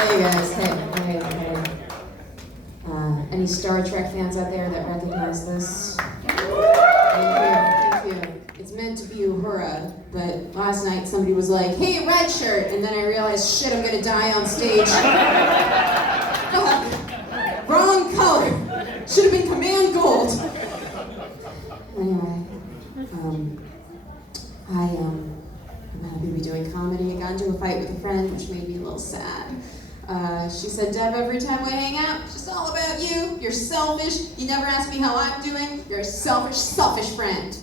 Hey guys, hey. Any Star Trek fans out there that recognize this? Thank you. It's meant to be Uhura, but last night somebody was like, hey, red shirt, and then I realized, shit, I'm gonna die on stage. Fuck. Wrong color. Should have been command gold. Anyway, I'm happy to be doing comedy. I got into a fight with a friend, which made me a little sad. She said, Deb, every time we hang out, it's just all about you. You're selfish. You never ask me how I'm doing. You're a selfish friend.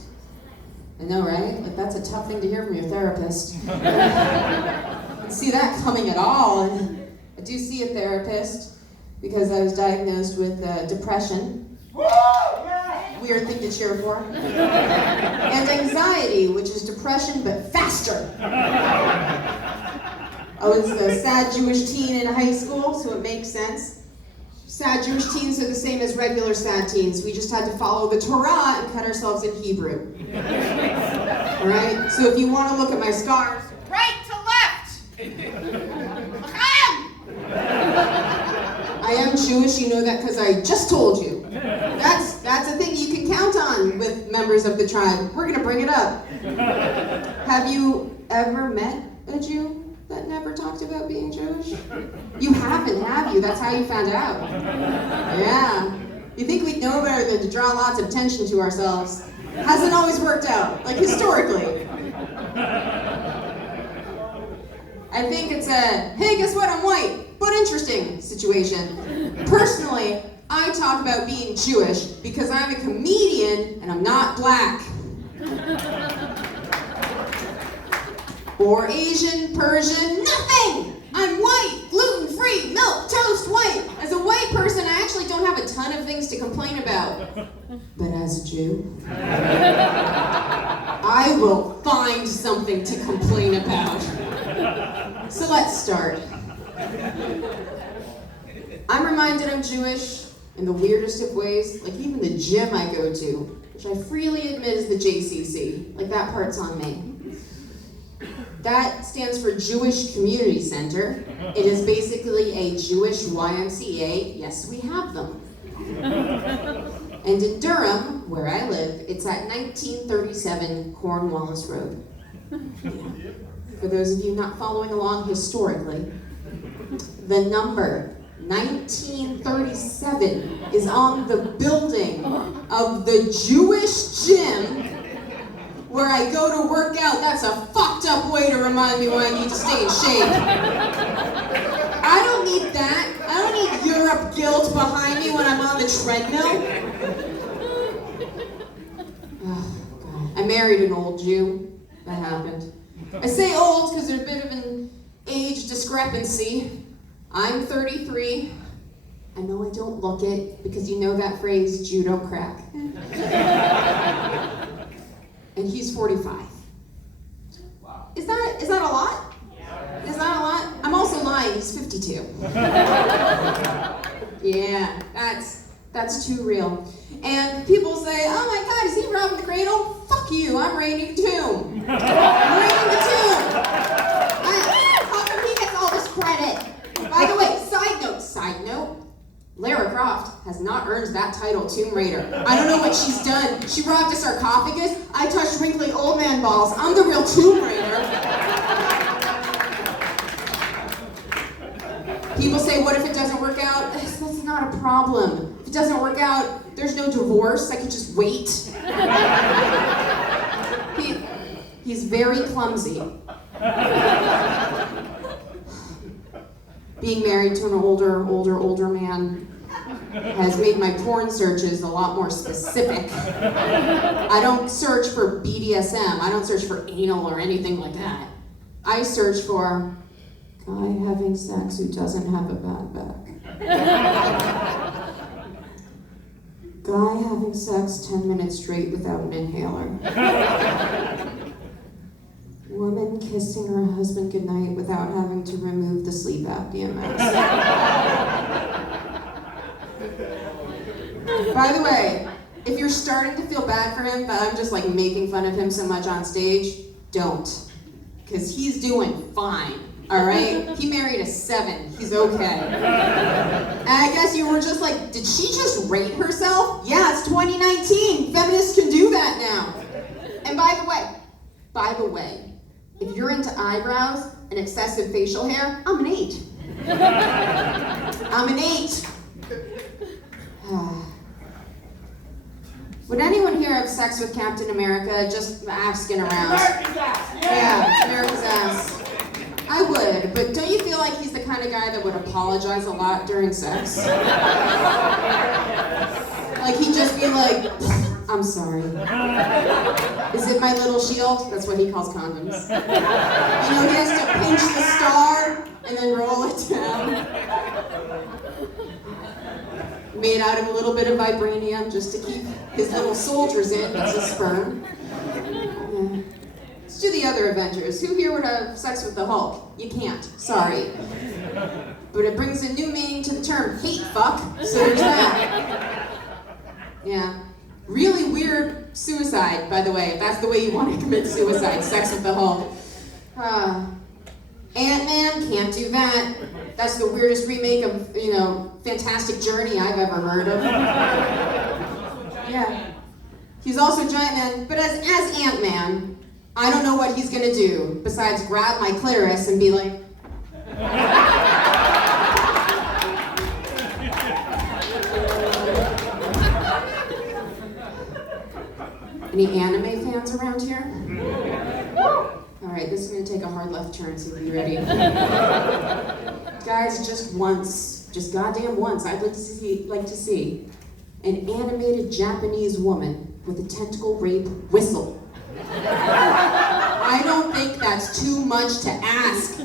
I know, right? Like, that's a tough thing to hear from your therapist. I didn't see that coming at all. And I do see a therapist because I was diagnosed with depression. Weird thing to cheer for. And anxiety, which is depression but faster. I was a sad Jewish teen in high school, so it makes sense. Sad Jewish teens are the same as regular sad teens. We just had to follow the Torah and cut ourselves in Hebrew. Alright? So if you want to look at my scars, right to left! I am Jewish, you know that because I just told you. That's a thing you can count on with members of the tribe. We're going to bring it up. Have you ever met a Jew that never talked about being Jewish? You haven't, have you? That's how you found out. Yeah. You think we'd know better than to draw lots of attention to ourselves. Hasn't always worked out, like historically. I think it's a, hey, guess what, I'm white, but interesting situation. Personally, I talk about being Jewish because I'm a comedian and I'm not black. Or Asian, Persian, nothing! I'm white, gluten-free, milk, toast, white. As a white person, I actually don't have a ton of things to complain about. But as a Jew, I will find something to complain about. So let's start. I'm reminded I'm Jewish in the weirdest of ways, like even the gym I go to, which I freely admit is the JCC. Like that part's on me. That stands for Jewish Community Center. It is basically a Jewish YMCA. Yes, we have them. And in Durham, where I live, it's at 1937 Cornwallis Road. For those of you not following along historically, the number 1937 is on the building of the Jewish gym where I go to work out. That's a fucked up way to remind me why I need to stay in shape. I don't need that. I don't need Europe guilt behind me when I'm on the treadmill. Oh, God. I married an old Jew. That happened. I say old because there's a bit of an age discrepancy. I'm 33. I know I don't look it because you know that phrase, Jew don't crack. And he's 45. Wow. Is that a lot? Yeah. Is that a lot? I'm also lying, he's 52. Yeah, that's too real. And people say, oh my God, is he robbing the cradle? Fuck you, I'm raiding the tomb. I'm raiding the tomb. How come he gets all this credit? By the way, side note, Lara Croft has not earned that title, Tomb Raider. I don't know what she's done. She robbed a sarcophagus. I touched wrinkly old man balls. I'm the real Tomb Raider. People say, what if it doesn't work out? That's not a problem. If it doesn't work out, there's no divorce. I could just wait. He's very clumsy. Being married to an older man has made my porn searches a lot more specific. I don't search for BDSM. I don't search for anal or anything like that. I search for guy having sex who doesn't have a bad back. Guy having sex 10 minutes straight without an inhaler. Woman kissing her husband goodnight without having to remove the sleep apnea mask. By the way, if you're starting to feel bad for him, that I'm just making fun of him so much on stage, don't. Because he's doing fine. all right? He married a 7. He's okay. And I guess you were just like, did she just rate herself? Yeah, it's 2019. Feminists can do that now. And by the way, if you're into eyebrows and excessive facial hair, I'm an 8. I'm an 8. Would anyone here have sex with Captain America? Just asking around. America's ass! Yeah, America's ass. I would, but don't you feel like he's the kind of guy that would apologize a lot during sex? Like he'd just be like, I'm sorry. Is it my little shield? That's what he calls condoms. You know, he has to pinch the star and then roll it down. Made out of a little bit of vibranium just to keep his little soldiers in. That's a sperm. Yeah. Let's do the other Avengers. Who here would have sex with the Hulk? You can't. Sorry. But it brings a new meaning to the term hate fuck, so there's that. Yeah. Really weird suicide, by the way, if that's the way you want to commit suicide, sex with the Hulk. Ant-Man, can't do that. That's the weirdest remake of, Fantastic Journey I've ever heard of. Yeah. He's also a giant man, but as Ant-Man, I don't know what he's gonna do besides grab my clitoris and be like, any anime fans around here? All right, this is gonna take a hard left turn, so be ready. Guys, just goddamn once, I'd like to see an animated Japanese woman with a tentacle rape whistle. I don't think that's too much to ask.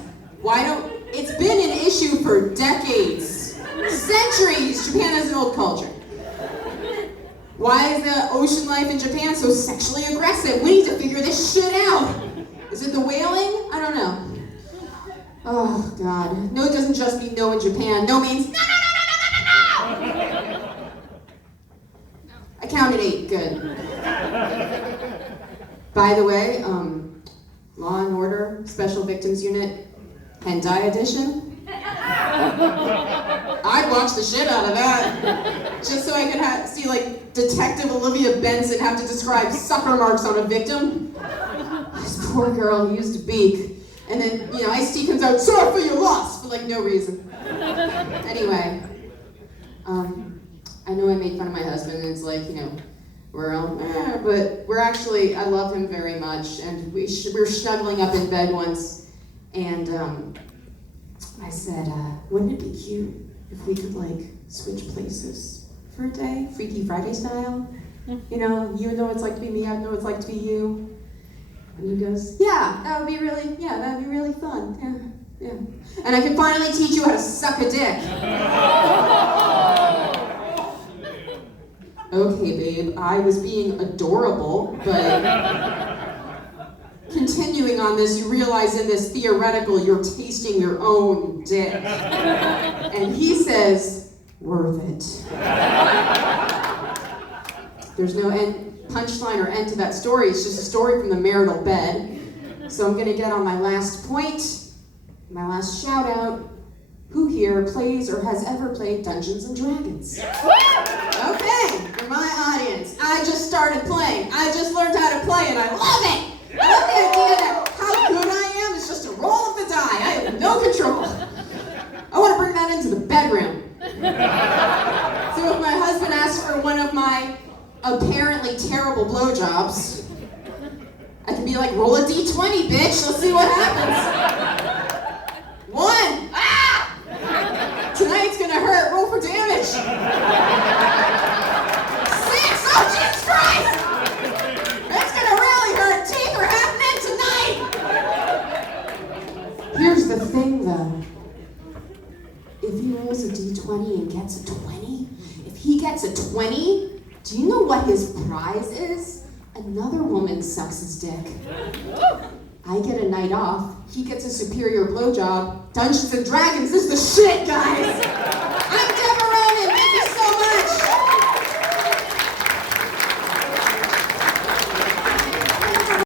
It's been an issue for decades, centuries. Japan has an old culture. Why is the ocean life in Japan so sexually aggressive? We need to figure this shit out. Is it the whaling? I don't know. Oh, God. No, it doesn't just mean no in Japan. No means no, no, no, no, no, no, no! I counted 8. Good. By the way, Law and Order, Special Victims Unit, Hentai Edition. I'd watch the shit out of that. Just so I could see, Detective Olivia Benson have to describe sucker marks on a victim. This poor girl used a beak. And then, Ice-T comes out, sorry for your loss, for, no reason. Anyway, I know I made fun of my husband, and it's we're all, but we're actually, I love him very much, and we were snuggling up in bed once, and I said, wouldn't it be cute if we could, switch places for a day, Freaky Friday style? You know what it's like to be me, I know what it's like to be you. And he goes, that'd be really fun, yeah. And I could finally teach you how to suck a dick. Okay, babe, I was being adorable, but continuing on this, you realize in this theoretical, you're tasting your own dick. And he says, worth it. There's no punchline or end to that story. It's just a story from the marital bed. So I'm gonna get on my last point, my last shout out. Who here plays or has ever played Dungeons and Dragons? Okay, for my audience, I just started playing. I just learned how to play and I love it. I love the idea that how good I am is just a roll of the die. I have no control. I want to bring that into the bedroom. So if my husband asks for one of my apparently terrible blowjobs, I can be like, roll a d20, bitch. Let's see what happens. 1. Ah! Tonight's gonna hurt. Roll for damage. 6. Oh, Jesus Christ! It's gonna really hurt. Teeth are happening tonight. Here's the thing, though. If he rolls a d20 and gets a 20, if he gets a 20, do you know what his prize is? Another woman sucks his dick. I get a night off. He gets a superior blowjob. Dungeons and Dragons is the shit, guys! I